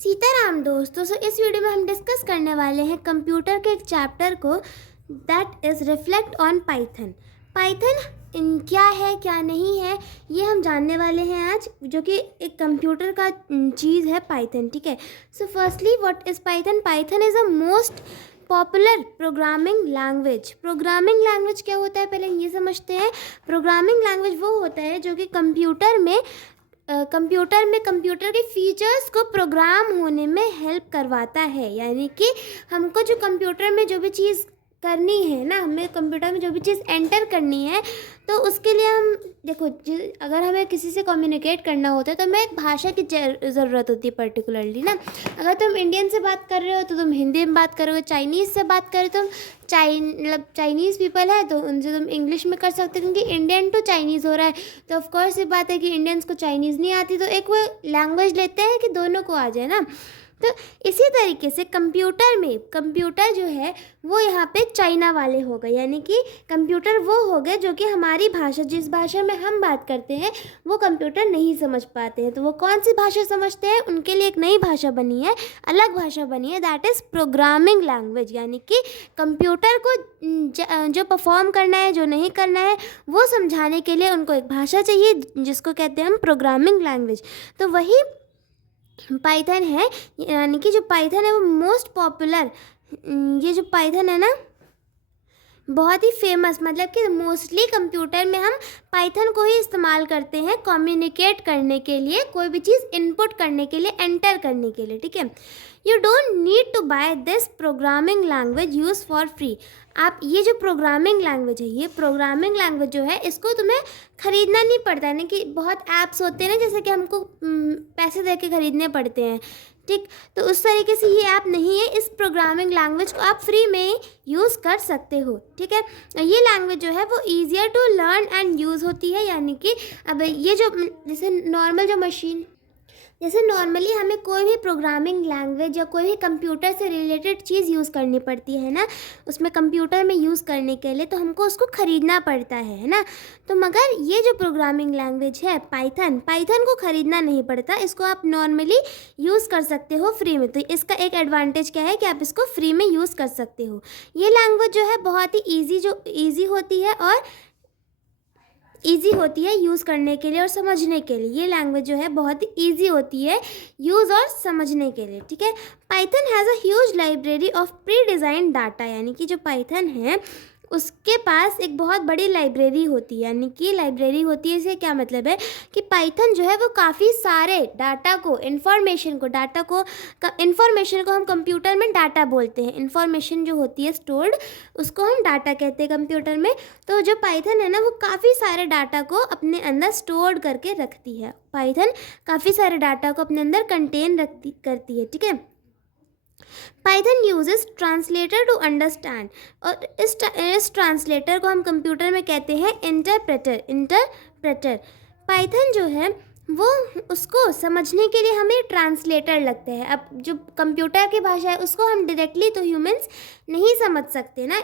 सीताराम दोस्तों, इस वीडियो में हम डिस्कस करने वाले हैं कंप्यूटर के एक चैप्टर को, that is reflect on Python. Python क्या है क्या नहीं है ये हम जानने वाले हैं आज, जो कि एक कंप्यूटर का चीज़ है पाइथन। ठीक है, so firstly what is Python? Python is a most popular programming language. Programming language क्या होता है पहले ये समझते हैं। प्रोग्रामिंग लैंग्वेज वो होता है जो कि कंप्यूटर कंप्यूटर के फीचर्स को प्रोग्राम होने में हेल्प करवाता है। यानी कि हमको जो कंप्यूटर में जो भी चीज़ करनी है ना, हमें कंप्यूटर में जो भी चीज़ एंटर करनी है, तो उसके लिए हम देखो, अगर हमें किसी से कम्युनिकेट करना होता है तो हमें एक भाषा की ज़रूरत होती है पर्टिकुलरली ना। अगर तुम इंडियन से बात कर रहे हो तो तुम हिंदी में बात करोगे, चाइनीज़ से बात कर रहे हो तुम चाइनीज़ पीपल है तो उनसे तुम इंग्लिश में कर सकते हो, क्योंकि इंडियन टू चाइनीज़ हो रहा है। तो ऑफकोर्स ये बात है कि इंडियंस को चाइनीज़ नहीं आती, तो एक वो लैंग्वेज लेते हैं कि दोनों को आ जाए ना। तो इसी तरीके से कंप्यूटर जो है वो यहाँ पे चाइना वाले हो गए। यानी कि कंप्यूटर वो हो गए जो कि हमारी भाषा, जिस भाषा में हम बात करते हैं वो कंप्यूटर नहीं समझ पाते हैं। तो वो कौन सी भाषा समझते हैं? उनके लिए एक नई भाषा बनी है, अलग भाषा बनी है, दैट इज़ प्रोग्रामिंग लैंग्वेज। यानी कि कंप्यूटर को जो परफॉर्म करना है, जो नहीं करना है, वो समझाने के लिए उनको एक भाषा चाहिए, जिसको कहते हैं हम प्रोग्रामिंग लैंग्वेज। तो वही पाइथन है। यानी कि जो पाइथन है वो मोस्ट पॉपुलर, ये जो पाइथन है ना बहुत ही फेमस, मतलब कि मोस्टली कंप्यूटर में हम पाइथन को ही इस्तेमाल करते हैं कम्युनिकेट करने के लिए, कोई भी चीज़ इनपुट करने के लिए, एंटर करने के लिए। ठीक है, you don't need to buy this programming language use for free. आप ये जो प्रोग्रामिंग लैंग्वेज है, ये प्रोग्रामिंग लैंग्वेज जो है इसको तुम्हें ख़रीदना नहीं पड़ता है। यानी कि बहुत ऐप्स होते हैं ना, जैसे कि हमको पैसे दे के ख़रीदने पड़ते हैं। ठीक, तो उस तरीके से ये ऐप नहीं है। इस प्रोग्रामिंग लैंग्वेज को आप फ्री में यूज़ कर सकते हो। ठीक है, ये लैंग्वेज जो है वो easier to learn and use होती है। यानी कि अब ये जो जैसे नॉर्मली हमें कोई भी प्रोग्रामिंग लैंग्वेज या कोई भी कंप्यूटर से रिलेटेड चीज़ यूज़ करनी पड़ती है ना, उसमें कंप्यूटर में यूज़ करने के लिए तो हमको उसको ख़रीदना पड़ता है ना। तो मगर ये जो प्रोग्रामिंग लैंग्वेज है पाइथन को ख़रीदना नहीं पड़ता, इसको आप नॉर्मली यूज़ कर सकते हो फ्री में। तो इसका एक एडवांटेज क्या है कि आप इसको फ्री में यूज़ कर सकते हो। ये लैंग्वेज जो है बहुत ही ईजी होती है यूज़ करने के लिए और समझने के लिए। ये लैंग्वेज जो है बहुत ही ईजी होती है यूज़ और समझने के लिए। ठीक है, Python has a huge library of pre design data. यानी कि जो पाइथन है उसके पास एक बहुत बड़ी लाइब्रेरी होती है। यानी कि लाइब्रेरी होती है, इससे क्या मतलब है कि पाइथन जो है वो काफ़ी सारे डाटा को, इन्फॉर्मेशन को हम कंप्यूटर में डाटा बोलते हैं। इन्फॉर्मेशन जो होती है स्टोर्ड, उसको हम डाटा कहते हैं कंप्यूटर में। तो जो पाइथन है ना वो काफ़ी सारे डाटा को अपने अंदर स्टोर्ड करके रखती है। पाइथन काफ़ी सारे डाटा को अपने अंदर कंटेन करती है। ठीक है, Python uses translator to understand, और इस ट्रांसलेटर को हम कंप्यूटर में कहते हैं इंटरप्रेटर। पाइथन जो है वो उसको समझने के लिए हमें ट्रांसलेटर लगते हैं। अब जो कंप्यूटर की भाषा है उसको हम डायरेक्टली तो ह्यूमंस नहीं समझ सकते ना,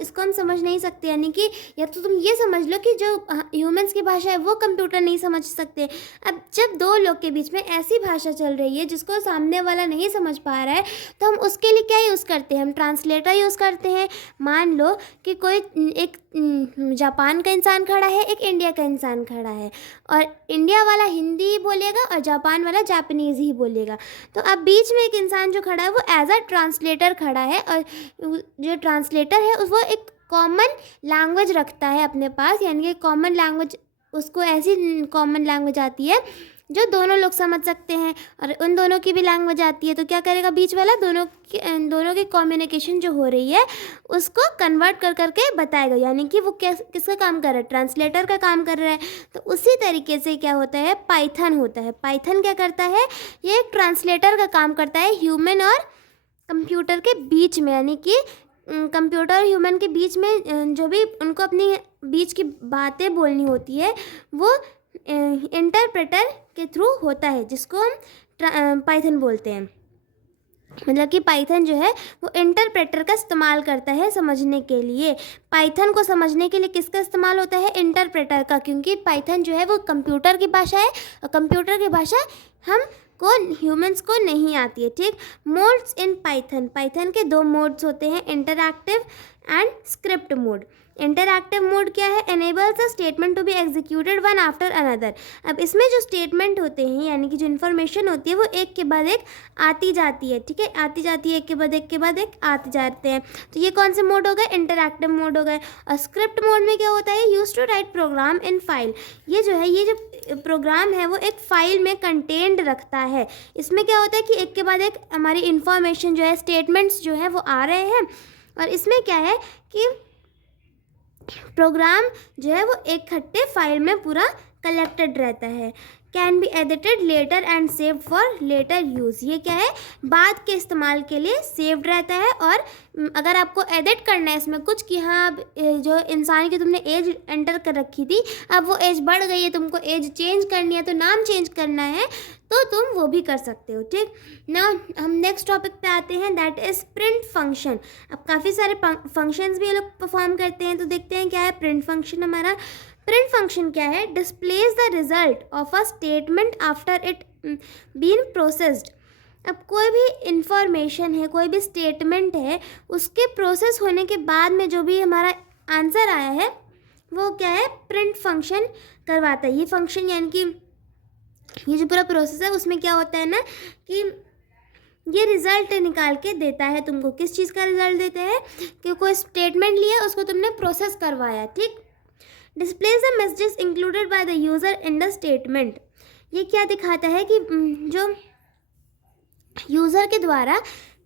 इसको हम समझ नहीं सकते। यानी कि या तो तुम ये समझ लो कि जो ह्यूमंस की भाषा है वो कंप्यूटर नहीं समझ सकते। अब जब दो लोग के बीच में ऐसी भाषा चल रही है जिसको सामने वाला नहीं समझ पा रहा है, तो हम उसके लिए क्या यूज़ करते हैं? हम ट्रांसलेटर यूज़ करते हैं। मान लो कि कोई एक जापान का इंसान खड़ा है, एक इंडिया का इंसान खड़ा है, और इंडिया वाला हिंदी बोलेगा और जापान वाला जापानीज़ ही बोलेगा। तो अब बीच में एक इंसान जो खड़ा है वो एज अ ट्रांसलेटर खड़ा है, और जो ट्रांसलेटर है वो एक कॉमन लैंग्वेज रखता है अपने पास। यानी कि कॉमन लैंग्वेज, उसको ऐसी कॉमन लैंग्वेज आती है जो दोनों लोग समझ सकते हैं, और उन दोनों की भी लैंग्वेज आती है। तो क्या करेगा बीच वाला? दोनों की कम्युनिकेशन जो हो रही है उसको कन्वर्ट कर करके बताएगा। यानी कि वो किसका काम कर रहा है? ट्रांसलेटर का काम कर रहा है। तो उसी तरीके से क्या होता है? पाइथन होता है। पाइथन क्या करता है? ये एक ट्रांसलेटर का काम करता है ह्यूमन और कंप्यूटर के बीच में। यानी कि कंप्यूटर और ह्यूमन के बीच में जो भी उनको अपनी बीच की बातें बोलनी होती है वो इंटरप्रेटर के थ्रू होता है, जिसको हम पाइथन बोलते हैं। मतलब कि पाइथन जो है वो इंटरप्रेटर का इस्तेमाल करता है समझने के लिए। पाइथन को समझने के लिए किसका इस्तेमाल होता है? इंटरप्रेटर का, क्योंकि पाइथन जो है वो कंप्यूटर की भाषा है, और कंप्यूटर की भाषा हम को नहीं आती है, ठीक। मोड्स इन पाइथन, पाइथन के 2 मोड्स होते हैं, interactive and script mode. Interactive mode क्या है? Enables a statement to be executed one after another. अब इसमें जो स्टेटमेंट होते हैं यानी कि जो इन्फॉर्मेशन होती है वो एक के बाद एक आती जाती है, ठीक है, आती जाती है, एक के बाद एक के बाद एक आते जाते हैं। तो ये कौन से मोड हो गए? इंटरैक्टिव मोड हो गए। और स्क्रिप्ट मोड में क्या होता है? Use to write program in file. ये जो प्रोग्राम है वो एक फाइल में कंटेंट रखता है। इसमें क्या होता है कि एक के बाद एक हमारी इन्फॉर्मेशन जो है, स्टेटमेंट्स जो है वो आ रहे हैं, और इसमें क्या है कि प्रोग्राम जो है वो इकट्ठे फाइल में पूरा कलेक्टेड रहता है। Can be edited later and saved for later use. ये क्या है? बाद के इस्तेमाल के लिए सेव्ड रहता है। और अगर आपको एडिट करना है इसमें कुछ कि हाँ जो इंसान की तुमने एज एंटर कर रखी थी, अब वो एज बढ़ गई है, तुमको एज चेंज करनी है, तो नाम चेंज करना है, तो तुम वो भी कर सकते हो, ठीक। नाउ हम नेक्स्ट टॉपिक पे आते हैं, दैट इज़ प्रिंट फंक्शन। अब काफ़ी सारे फंक्शंस भी ये लोग परफॉर्म करते हैं, तो देखते हैं क्या है प्रिंट फंक्शन हमारा। प्रिंट फंक्शन क्या है? Displays the result of a statement after it been processed. अब कोई भी इंफॉर्मेशन है, कोई भी स्टेटमेंट है, उसके प्रोसेस होने के बाद में जो भी हमारा आंसर आया है वो क्या है? प्रिंट फंक्शन करवाता है। ये फंक्शन यानी कि ये जो पूरा प्रोसेस है उसमें क्या होता है ना कि ये रिज़ल्ट निकाल के देता है तुमको। किस चीज़ का रिज़ल्ट देता है? कि कोई स्टेटमेंट लिया, उसको तुमने प्रोसेस करवाया, ठीक। Displays the messages included by the user in the statement. ये क्या दिखाता है कि जो यूज़र के द्वारा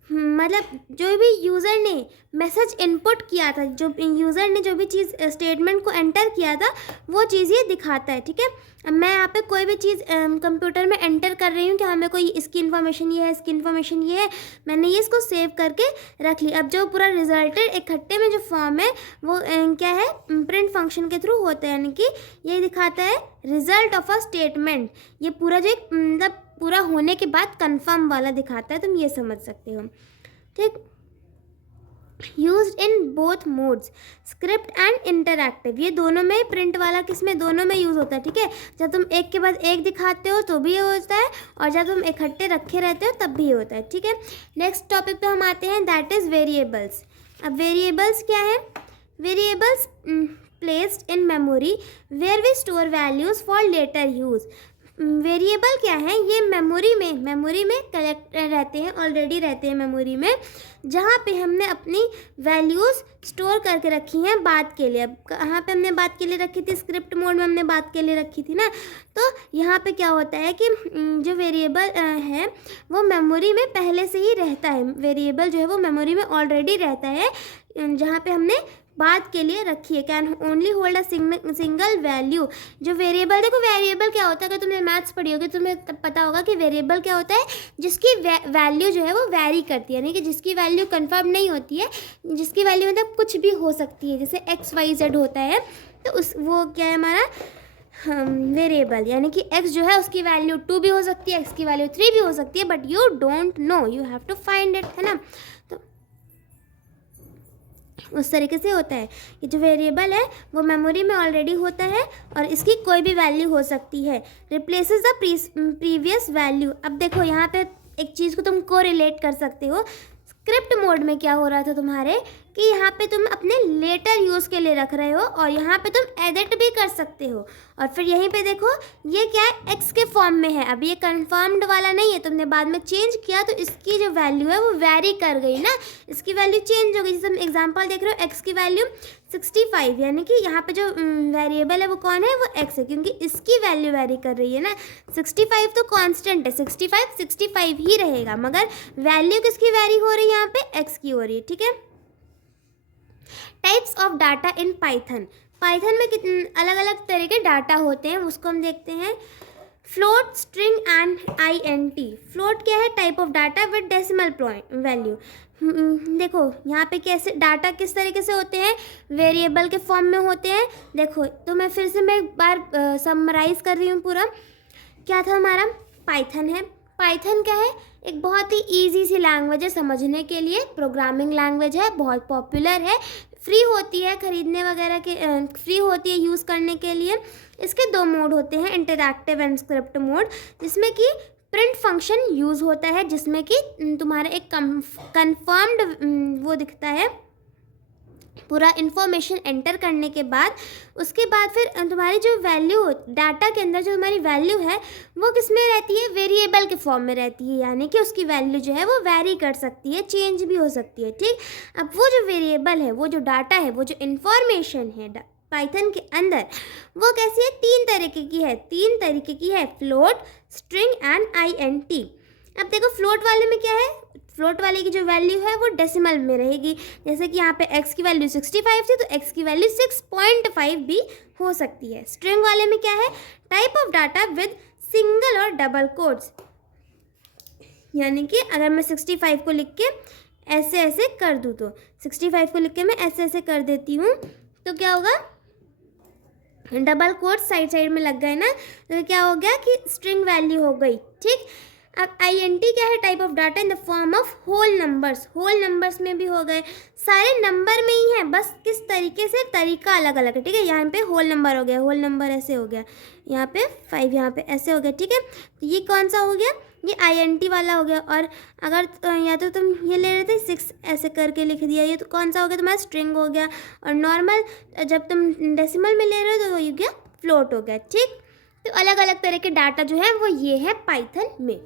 मतलब जो भी यूज़र ने मैसेज इनपुट किया था, जो यूज़र ने जो भी चीज़ स्टेटमेंट को एंटर किया था वो चीज़ ये दिखाता है, ठीक है। अब मैं यहाँ पे कोई भी चीज़ कंप्यूटर में एंटर कर रही हूँ कि हमें कोई इसकी इन्फॉर्मेशन ये है, इसकी इन्फॉर्मेशन ये है, मैंने ये इसको सेव करके रख ली। अब जो पूरा रिजल्टेड इकट्ठे में जो फॉर्म है वो क्या है? प्रिंट फंक्शन के थ्रू होता है, यानी कि ये दिखाता है रिजल्ट ऑफ अ स्टेटमेंट। ये पूरा जो मतलब पूरा होने के बाद कंफर्म वाला दिखाता है, तुम ये समझ सकते हो, ठीक। Used in both modes, script and interactive. ये दोनों में, प्रिंट वाला किसमें? दोनों में यूज़ होता है, ठीक है। जब तुम एक के बाद एक दिखाते हो तो भी ये होता है, और जब तुम इकट्ठे रखे रहते हो तब भी ये होता है, ठीक है। नेक्स्ट टॉपिक पे हम आते हैं, दैट इज़ वेरिएबल्स। अब वेरिएबल्स क्या है? Variables placed in memory where we store values for later use. Variable क्या है? ये मेमोरी में कलेक्ट रहते हैं, ऑलरेडी रहते हैं मेमोरी में, जहाँ पे हमने अपनी वैल्यूज़ स्टोर करके रखी हैं बात के लिए। अब कहाँ पे हमने बात के लिए रखी थी? स्क्रिप्ट मोड में हमने बात के लिए रखी थी ना। तो यहाँ पे क्या होता है कि जो वेरिएबल है वो मेमोरी में पहले से ही रहता है। वेरिएबल जो है वो मेमोरी में ऑलरेडी रहता है, जहाँ पे हमने बात के लिए रखी है। Can only hold a single value. जो वेरिएबल, देखो वेरिएबल क्या होता है, अगर तुमने मैथ्स पढ़ी होगी तुम्हें तब पता होगा कि वेरिएबल क्या होता है? जिसकी वैल्यू जो है वो वैरी करती है, यानी कि जिसकी वैल्यू कंफर्म नहीं होती है, जिसकी वैल्यू मतलब कुछ भी हो सकती है, जैसे XYZ होता है, तो उस वो क्या है हमारा वेरिएबल। यानी कि x जो है उसकी वैल्यू 2 भी हो सकती है, x की वैल्यू 3 भी हो सकती है, but you don't know, you have to find it, है ना। तो उस तरीके से होता है। ये जो वेरिएबल है वो मेमोरी में ऑलरेडी होता है और इसकी कोई भी वैल्यू हो सकती है। Replaces the previous value. अब देखो यहाँ पे एक चीज़ को तुम को रिलेट कर सकते हो। स्क्रिप्ट मोड में क्या हो रहा था तुम्हारे कि यहाँ पे तुम अपने लेटर यूज़ के लिए रख रहे हो और यहाँ पे तुम एडिट भी कर सकते हो। और फिर यहीं पे देखो ये क्या है? एक्स के फॉर्म में है। अब ये कंफर्म्ड वाला नहीं है, तुमने बाद में चेंज किया तो इसकी जो वैल्यू है वो वैरी कर गई ना, इसकी वैल्यू चेंज हो गई। जैसे तुम एग्जांपल देख रहे हो एक्स की वैल्यू 65, यानी कि यहाँ पे जो वेरिएबल है वो कौन है? वो एक्स है, क्योंकि इसकी वैल्यू वैरी कर रही है ना। 65 तो कांस्टेंट है, 65 ही रहेगा, मगर वैल्यू किसकी वैरी हो रही है? यहाँ पे एक्स की हो रही है, ठीक है। Types of data in Python. Python में कितने अलग अलग तरह के डाटा होते हैं उसको हम देखते हैं। Float, string and INT। Float क्या है? Type of data with decimal value. देखो यहाँ पे कैसे डाटा किस तरीके से होते हैं? वेरिएबल के फॉर्म में होते हैं। देखो तो मैं फिर से एक बार समराइज़ कर रही हूँ पूरा। क्या था हमारा? पाइथन है। पाइथन क्या है? एक बहुत ही ईजी सी लैंग्वेज है समझने के लिए, प्रोग्रामिंग लैंग्वेज है, बहुत पॉपुलर है, फ्री होती है खरीदने वगैरह के, फ्री होती है यूज़ करने के लिए। इसके 2 मोड होते हैं, इंटरैक्टिव एंड स्क्रिप्ट मोड, जिसमें कि प्रिंट फंक्शन यूज़ होता है जिसमें कि तुम्हारा एक कन्फर्म्ड वो दिखता है पूरा इन्फॉर्मेशन एंटर करने के बाद। उसके बाद फिर तुम्हारी जो वैल्यू डाटा के अंदर जो तुम्हारी वैल्यू है वो किस में रहती है, वेरिएबल के फॉर्म में रहती है, यानी कि उसकी वैल्यू जो है वो वैरी कर सकती है, चेंज भी हो सकती है। ठीक, अब वो जो वेरिएबल है, वो जो डाटा है, वो जो इन्फॉर्मेशन है पाइथन के अंदर, वो कैसी है, तीन तरीके की है, फ्लोट, स्ट्रिंग एंड INT। अब देखो फ्लोट वाले में क्या है, फ्लोट वाले की जो वैल्यू है वो डेसिमल में रहेगी। जैसे कि यहाँ पे x की वैल्यू 65 थी तो x की वैल्यू 6.5 भी हो सकती है। स्ट्रिंग वाले में क्या है, type of data with single और डबल कोट्स, यानी कि अगर मैं 65 को लिख के ऐसे ऐसे कर दूँ तो 65 को लिख के मैं ऐसे ऐसे कर देती हूँ तो क्या होगा, डबल कोट साइड में लग गए ना, तो क्या हो गया कि स्ट्रिंग वैल्यू हो गई। ठीक, अब INT क्या है, type of data in the form of whole numbers में भी हो गए, सारे नंबर में ही है, बस किस तरीके से, तरीका अलग अलग है। ठीक है, यहाँ पे होल नंबर हो गया, होल नंबर ऐसे हो गया, यहाँ पे 5, यहाँ पे ऐसे हो गया। ठीक है, तो ये कौन सा हो गया, ये INT वाला हो गया। और अगर या तो तुम ये ले रहे थे 6 ऐसे करके लिख दिया, ये तो कौन सा हो गया, तुम्हारा स्ट्रिंग हो गया। और नॉर्मल जब तुम डेसिमल में ले रहे हो तो वो हो गया फ्लोट हो गया। ठीक, तो अलग अलग तरह के डाटा जो है वो ये है पाइथन में।